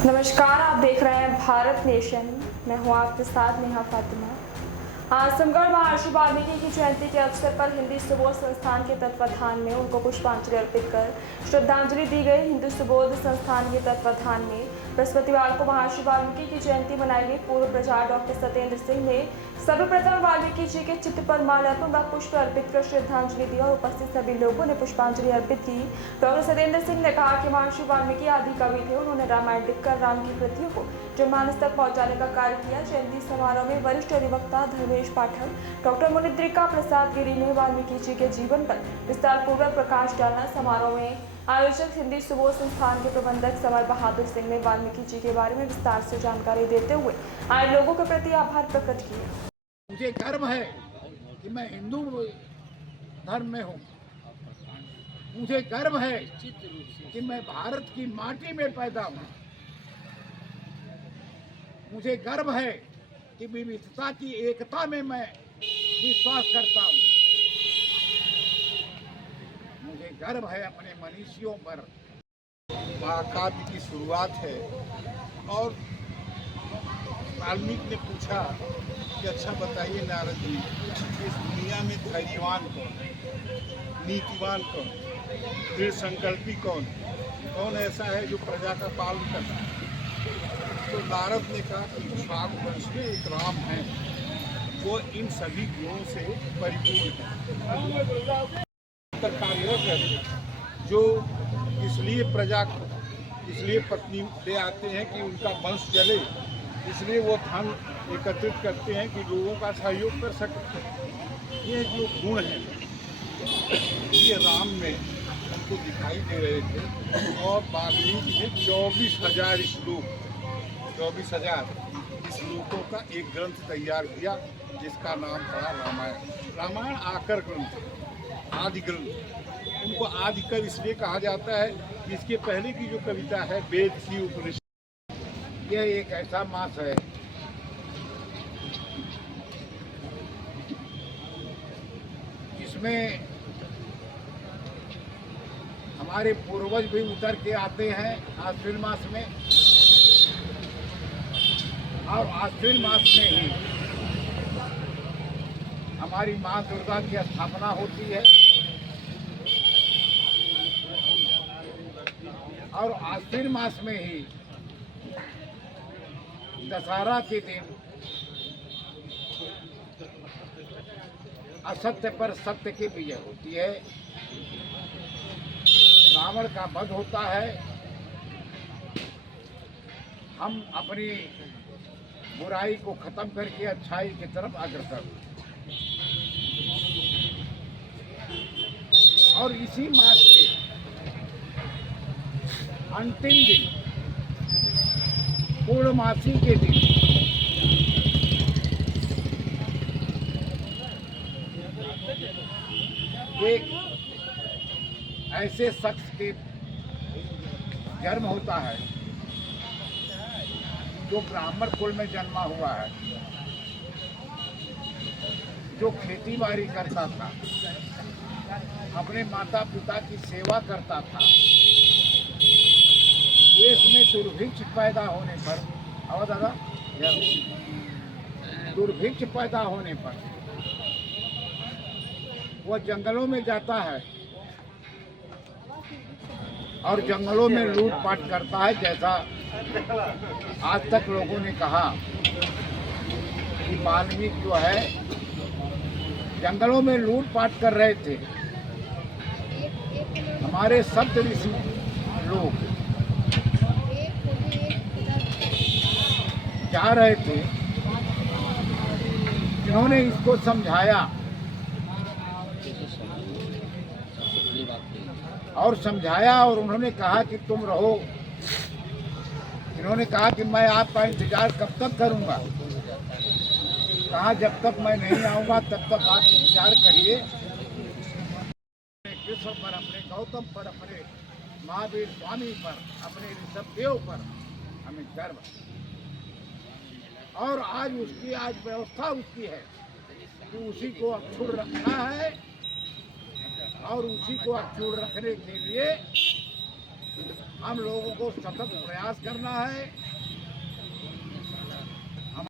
नमस्कार, आप देख रहे हैं भारत नेशन। मैं हूं आपके साथ नेहा फातिमा। आजमगढ़ महर्षि वाल्मीकि की जयंती के अवसर पर हिंदी सुबोध संस्थान के तत्वाधान में उनको पुष्पांजलि अर्पित कर श्रद्धांजलि दी गई। हिंदू सुबोध संस्थान के तत्वाधान में बृहस्पतिवार को महर्षि वाल्मीकि की जयंती मनाई गई। पूर्व प्रचार डॉक्टर सत्येंद्र सिंह ने सर्वप्रथम वाल्मीकि जी के चित्र पर माल्यार्पण व पुष्प अर्पित कर श्रद्धांजलि दी और उपस्थित सभी लोगों ने पुष्पांजलि अर्पित की। डॉक्टर सत्येंद्र सिंह ने कहा कि महर्षि वाल्मीकि आदि कवि थे। उन्होंने रामायण लिखकर राम की कृतियों को जनमानस तक पहुंचाने का कार्य किया। जयंती समारोह में वरिष्ठ अधिवक्ता धर्मेश पाठक, डॉक्टर मुनिद्रिका प्रसाद गिरी ने वाल्मीकि जी के जीवन पर विस्तार पूर्वक प्रकाश डाला। समारोह में आयोजक हिंदी सुबोध संस्थान के प्रबंधक समर बहादुर सिंह ने वाल्मीकि जी के बारे में विस्तार से जानकारी देते हुए आए लोगों के प्रति आभार प्रकट किया। मुझे गर्व है कि मैं हिंदू धर्म में हूँ। मुझे गर्व है कि मैं भारत की माटी में पैदा हूँ। मुझे गर्व है कि विविधता की एकता में मैं विश्वास करता हूँ। मुझे गर्व है अपने मनीषियों पर। महाकाव्य की शुरुआत है और वाल्मीकि ने पूछा कि अच्छा बताइए नारद जी, इस दुनिया में धैर्यवान कौन, नीतिवान कौन, दृढ़ संकल्पी कौन, कौन ऐसा है जो प्रजा का पालन करता है। तो नारद ने कहा कि इक्ष्वाकु वंश में एक राम है, वो इन सभी गुणों से परिपूर्ण है। जो इसलिए पत्नी ले आते हैं कि उनका वंश चले, इसलिए वो धन एकत्रित करते हैं कि लोगों का सहयोग कर सके। ये जो गुण हैं ये राम में हमको दिखाई दे रहे थे। और वाल्मीकि ने 24,000 श्लोकों का एक ग्रंथ तैयार किया जिसका नाम था रामायण। रामायण आकर ग्रंथ, आदि ग्रंथ। उनको आदि कवि इसलिए कहा जाता है कि इसके पहले की जो कविता है वेद की, उपनिषद, यह एक ऐसा मास है जिसमें हमारे पूर्वज भी उतर के आते हैं आश्विन मास में, और आश्विन मास में ही हमारी माँ दुर्गा की स्थापना होती है। और आश्विन मास में ही दशहरा के दिन असत्य पर सत्य की विजय होती है। रावण का वध होता है। हम अपनी बुराई को खत्म करके अच्छाई की तरफ अग्रसर। और इसी मास के अंतिम दिन, पूर्णमासी के दिन, एक ऐसे शख्स के जन्म होता है जो ब्राह्मण कुल में जन्मा हुआ है, जो खेती बाड़ी करता था, अपने माता पिता की सेवा करता था। देश में दुर्भिक्ष पैदा होने पर, और दादा, दुर्भिक्ष पैदा होने पर वह जंगलों में जाता है और जंगलों में लूटपाट करता है। जैसा आज तक लोगों ने कहा कि वाल्मीकि जो है जंगलों में लूटपाट कर रहे थे। हमारे सप्त ऋषि लोग जा रहे थे, जिन्होंने इसको समझाया और उन्होंने कहा कि तुम रहो। इन्होंने कहा कि मैं आपका इंतजार कब तक करूंगा। कहा जब तक मैं नहीं आऊंगा तब तक आप इंतजार करिए। कृष्ण पर, अपने गौतम पर, अपने महावीर स्वामी पर, अपने ऋषभदेव पर हमें गर्व है। और आज व्यवस्था उसकी है कि उसी को अक्षुण्ण रखना है। और उसी को अक्षुण्ण रखने के लिए हम लोगों को सतत प्रयास करना है